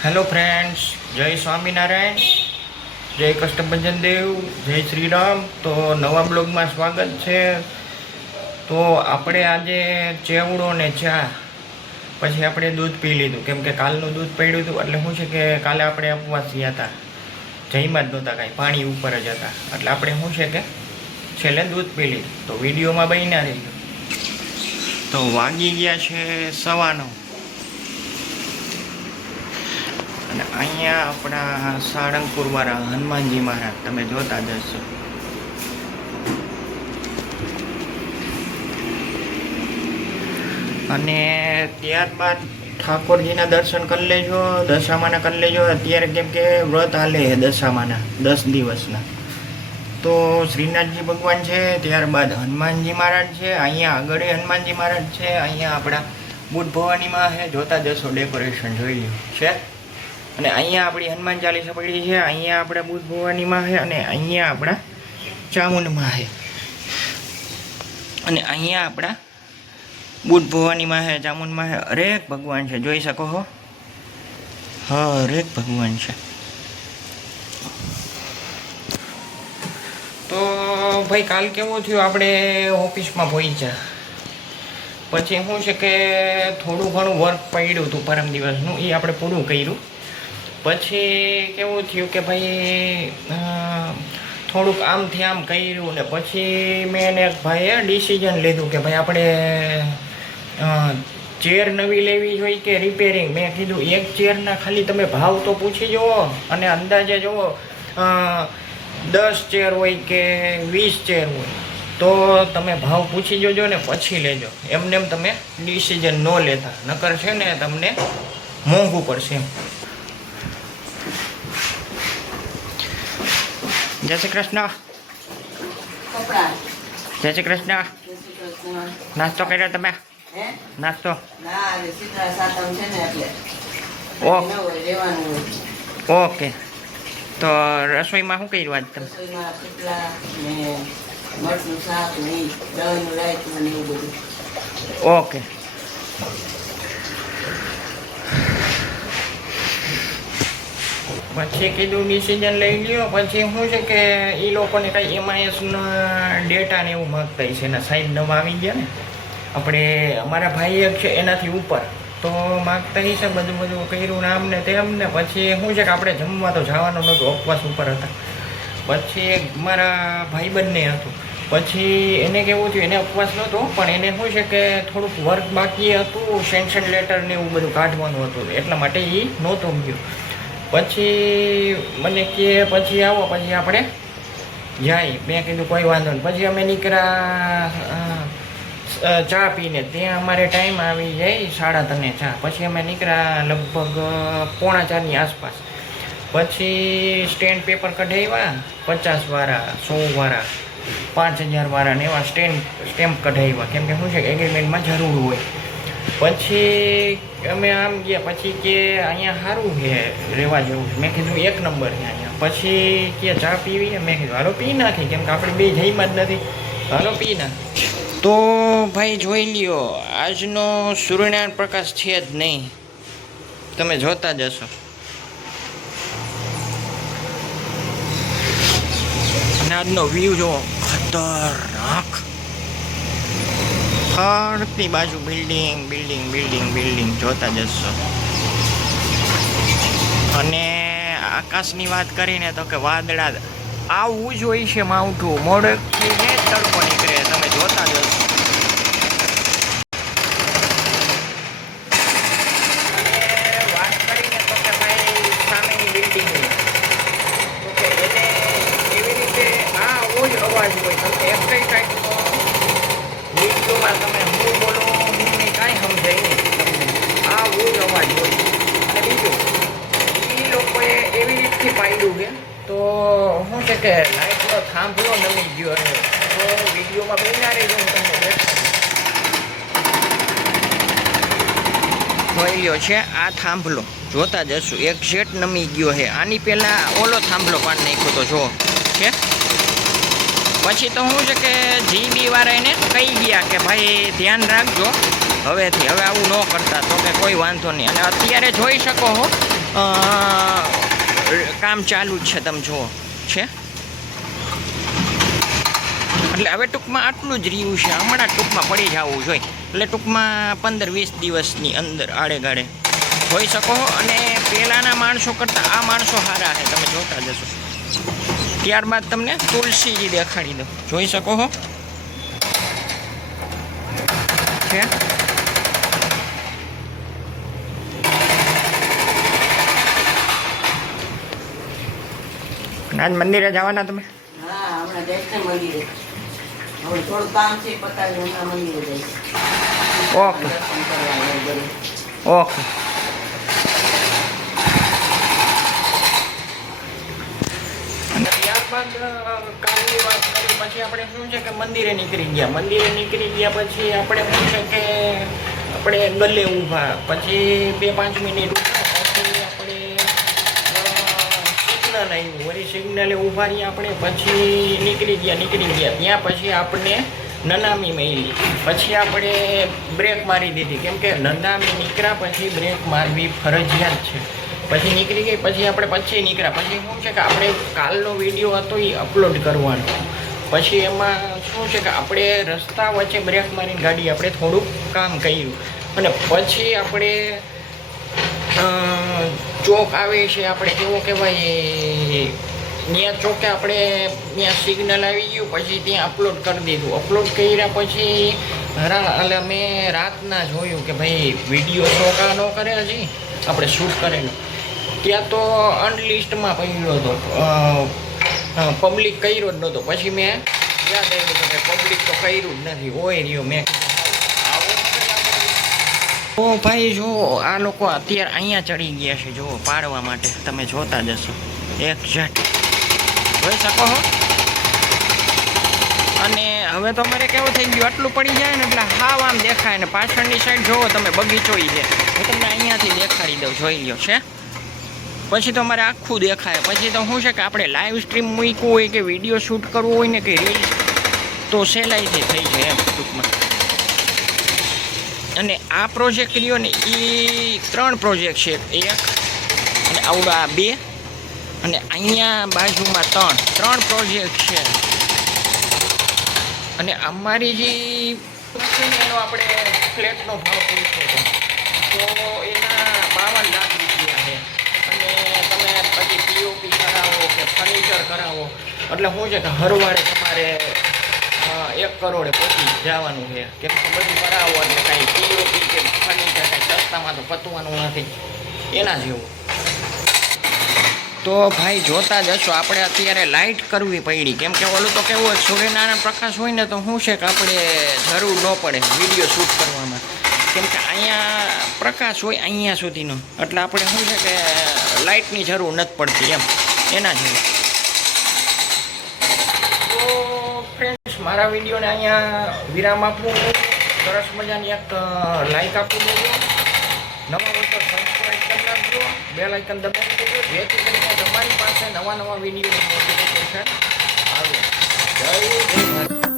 Hello friends, જય સ્વામિનારાયણ, જય કષ્ટભંજન દેવ, જય શ્રી રામ. તો નવા બ્લોગમાં સ્વાગત છે. તો આપણે આજે ચેવડો ને ચા પછી આપણે દૂધ પી લીધું, કેમ કે કાલનું દૂધ પડ્યું હતું. એટલે શું છે કે કાલે આપણે ઉપવાસ થયા હતા, જઈમાં જ નહોતા કાંઈ, પાણી ઉપર જ હતા. એટલે આપણે શું છે કે છેલ્લે દૂધ પી લીધું. તો વિડીયોમાં બન્યા રહી ગયું. તો વાગી ગયા છે 9:15 અને અહીંયા આપણા સાળંગપુરવાળા હનુમાનજી મહારાજ તમે જોતા જ હશો. અને ત્યારબાદ ઠાકોરજીના દર્શન કરી લેજો, દશામાના કરી લેજો. અત્યારે કેમ કે વ્રત હાલે છે દશામાના 10 દિવસના. તો શ્રીનાથજી ભગવાન છે, ત્યારબાદ હનુમાનજી મહારાજ છે, અહીંયા આગળ હનુમાનજી મહારાજ છે, અહીંયા આપણા બુદ્ધ ભવાનીમાં છે, જોતા જશો ડેકોરેશન જોઈ લ્યો છે. અને અહીંયા આપણી હનુમાન ચાલીસા પડી છે, અહીંયા આપણા બુદ્ધ ભવાનીમાં છે, અને અહીંયા આપણા ચામુંડમાં છે, અને અહીંયા આપણા બુદ્ધ ભવાનીમાં છે, ચામુંડમાં છે. હરેક ભગવાન છે, જોઈ શકો છો, હરેક ભગવાન છે. તો ભાઈ કાલ કેવું થયું, આપણે ઓફિસમાં પહોંચ્યા પછી શું છે કે થોડું ઘણું વર્ક પડ્યું હતું પરમ દિવસનું, એ આપણે પૂરું કર્યું. પછી કેવું થયું કે ભાઈ થોડુંક આમથી આમ કર્યું ને પછી મેં એને એક ભાઈએ ડિસિઝન લીધું કે ભાઈ આપણે ચેર નવી લેવી જોઈએ કે રિપેરિંગ. મેં કીધું એક ચેરના ખાલી તમે ભાવ તો પૂછી જુઓ, અને અંદાજે જુઓ 10 ચેર હોય કે 20 ચેર હોય તો તમે ભાવ પૂછી જોજો ને પછી લેજો. એમને એમ તમે ડિસિઝન ન લેતા, નકર છે ને તમને મોંઘું પડશે એમ. જય શ્રી કૃષ્ણ. જય શ્રી કૃષ્ણ. નાસ્તો કર્યો તમે? નાસ્તો ઓકે. તો રસોઈમાં શું કર્યું આજ તમે? ઓકે. પછી કીધું ડિસિઝન લઈ લ્યો. પછી શું છે કે એ લોકોને કાંઈ એમઆઈએસના ડેટા ને એવું માગતા છે, એના સાઈડ નવા આવી ગયા ને, આપણે અમારા ભાઈ એક છે એનાથી ઉપર તો માગતા છે. બધું કર્યું ને આમ ને તેમ ને. પછી શું છે કે આપણે જમવા તો જવાનું નહોતું, ઉપવાસ ઉપર હતા. પછી મારા ભાઈબંધને હતું, પછી એને કેવું થયું, એને ઉપવાસ નહોતો પણ એને શું છે કે થોડુંક વર્ક બાકી હતું, સેન્શન લેટર ને એવું બધું કાઢવાનું હતું, એટલા માટે એ નહોતું ગયું. પછી મને કે પછી આવો, પછી આપણે જાય. મેં કીધું કોઈ વાંધો નહીં. પછી અમે નીકળ્યા ચા પીને. ત્યાં અમારે ટાઈમ આવી જાય 3:30 ચા. પછી અમે નીકળ્યા લગભગ 3:45 આસપાસ. પછી સ્ટેન્ડ પેપર કઢાવ્યા 50 વાળા, 100 વાળા, 5000 વાળા ને એવા સ્ટેમ્પ કઢાવ્યા, કેમ કે શું છે કે એગ્રીમેન્ટમાં જરૂર હોય. પછી અમે આમ ગયા. પછી કે અહીંયા સારું છે રહેવા જેવું છે. મેં કીધું 1 નંબર છે અહીંયા. પછી કે ચા પીવી? મેં કીધું હાલો પી નાખી, કેમ કે આપણે બે જઈમાં જ નથી, હાલો પી નાખી. તો ભાઈ જોઈ લ્યો, આજનો સૂર્યનારાયણ પ્રકાશ છે જ નહીં, તમે જોતા જશો. અને આજનો વ્યૂ જો ખતરનાક, ફરતી બાજુ બિલ્ડિંગ બિલ્ડિંગ બિલ્ડિંગ બિલ્ડિંગ જોતા જશો. અને આકાશની વાત કરીને તો કે વાદળા આવું જ હોય છે, માવઠું મોડેથી ને તડકો નીકળે, તમે જોતા જશો. અને વાત કરીને તો કે ભાઈ સામેની બિલ્ડિંગની તો કે એને એવી રીતે આવો જ અવાજ હોય. તમે એક કઈ ટાઈપનો વિડીયોમાં તમે હું બોલો હું નહીં કાંઈ સમજાય નહીં તમને, આવો જ અવાજ હોય. અને બીજું એ લોકોએ એવી રીતથી પાડ્યું છે તો શું છે કે લાઇટનો થાંભલો નમી ગયો છે. તો વિડીયોમાં બન્યા રહેજો, હું તમને દેખાડું. જોઈ લ્યો છે આ થાંભલો, જોતા જશું, એક સેટ નમી ગયો છે. આની પહેલાં ઓલો થાંભલો પાડી નાખ્યો તો જો છે. પછી તો શું છે કે જીબી વાળા એને કહી ગયા કે ભાઈ ધ્યાન રાખજો હવેથી, હવે આવું ન કરતા. તો કે કોઈ વાંધો નહીં. અને અત્યારે જોઈ શકો છો કામ ચાલુ જ છે, તમે જુઓ છે. એટલે હવે ટૂંકમાં આટલું જ રહ્યું છે, હમણાં ટૂંકમાં પડી જવું જોઈએ. એટલે ટૂંકમાં 15-20 દિવસની અંદર આડેગાડે જોઈ શકો. અને પહેલાંના માણસો કરતાં આ માણસો સારા છે, તમે જોતા જશો. ત્યારબાદ તમને તુલસીજી દેખાડી દો, જોઈ શકો છો છે. આજ મંદિરે જવાના તમે? હા, હમણાં જઈશ ને મંદિરે. હવે થોડું કામ છે, પતાવી હમણાં મંદિરે જઈશ. ઓકે દર્શન કરવા એવું બધું. ઓકે. અને ત્યારબાદ કાલની વાત કરી પછી આપણે શું છે કે મંદિરે નીકળી ગયા. મંદિરે નીકળી ગયા પછી આપણે શું છે કે આપણે ગલે ઊભા. પછી 2-5 મિનિટ ઊભા. પછી આપણે સિગ્નલ આવ્યું, વળી સિગ્નલે ઊભા રહ્યા આપણે. પછી નીકળી ગયા. ત્યાં પછી આપણે નનામી મળી. પછી આપણે બ્રેક મારી દીધી, કેમ કે નનામી નીકળ્યા પછી બ્રેક મારવી ફરજિયાત છે. પછી નીકળી ગઈ. પછી આપણે નીકળ્યા. પછી શું છે કે આપણે કાલનો વિડીયો હતો એ અપલોડ કરવાનો. પછી એમાં શું છે કે આપણે રસ્તા વચ્ચે બ્રેક મારીને ગાડી આપણે થોડુંક કામ કર્યું. અને પછી આપણે ચોક આવે છે, આપણે કેવો કહેવાય, ત્યાં ચોકે આપણે ત્યાં સિગ્નલ આવી ગયું. પછી ત્યાં અપલોડ કરી દીધું. અપલોડ કર્યા પછી એટલે મેં રાતના જોયું કે ભાઈ વિડીયો શોકા ન કરે હજી આપણે શૂટ કરેલો. ત્યાં તો અનલિસ્ટમાં પડ્યો હતો, પબ્લિક કર્યો જ નહોતો. પછી મેં યાદ આવ્યું કે પબ્લિક તો કર્યું જ નથી, હોય રહ્યો. મેં ઓ ભાઈ જો આ લોકો અત્યારે અહીંયા ચડી ગયા છે, જો પાડવા માટે. તમે જોતા જશો એક્ઝેક્ટ જોઈ શકો છો. અને હવે તો અમારે કેવું થઈ ગયું, આટલું પડી જાય ને એટલે હાવ આમ દેખાય. ને પાછળની સાઈડ જોવો તમે, બગીચો છે. હું તમને અહીંયાથી દેખાડી દઉં, જોઈ લ્યો છે. પછી તો અમારે આખું દેખાય. પછી તો શું છે કે આપણે લાઈવ સ્ટ્રીમ મૂકવું હોય કે વિડીયો શૂટ કરવું હોય ને કે રીલ, તો સહેલાઈથી થઈ જાય એમ ટૂંકમાં. અને આ પ્રોજેક્ટ રહ્યો ને એ 3 પ્રોજેક્ટ છે. એક અને આવડા 2 અને અહીંયા બાજુમાં 3 પ્રોજેક્ટ છે. અને અમારી જે એનો આપણે ફ્લેટનો ભાવ પૂછ્યો હતો, તો એના 52 લાખ રૂપિયા છે. અને તમે પછી પીઓપી કરાવો કે ફર્નિચર કરાવો એટલે શું છે કે હરવાડે તમારે 1 કરોડે પહોંચી જવાનું છે. કેમ કે બધું કરાવો એટલે કાંઈ પીઓપી કે ફર્નિચર કાંઈ સસ્તામાં તો પતવાનું નથી, એના જેવું. તો ભાઈ જોતા જશો, આપણે અત્યારે લાઇટ કરવી પડી. કેમ કે ઓલું તો કેવું હોય, સૂર્યનારાયણ પ્રકાશ હોય ને તો શું છે કે આપણે જરૂર ન પડે વિડીયો શૂટ કરવામાં. કેમ કે અહીંયા પ્રકાશ હોય અહીંયા સુધીનો, એટલે આપણે શું છે કે લાઇટની જરૂર નથી પડતી એમ, એના જેવું. તો ફ્રેન્ડ્સ, મારા વિડીયોને અહીંયા વિરામ આપવું. સરસ મજાની એક લાઇક આપી દેજો. નવા હોય તો સબસ્ક્રાઈબ કરી નાખજો, બેલ આઇકન દબાવી દેજો, જેથી કરીને તમારી પાસે નવા વિડીયોની નોટિફિકેશન આવે. જય ભારત.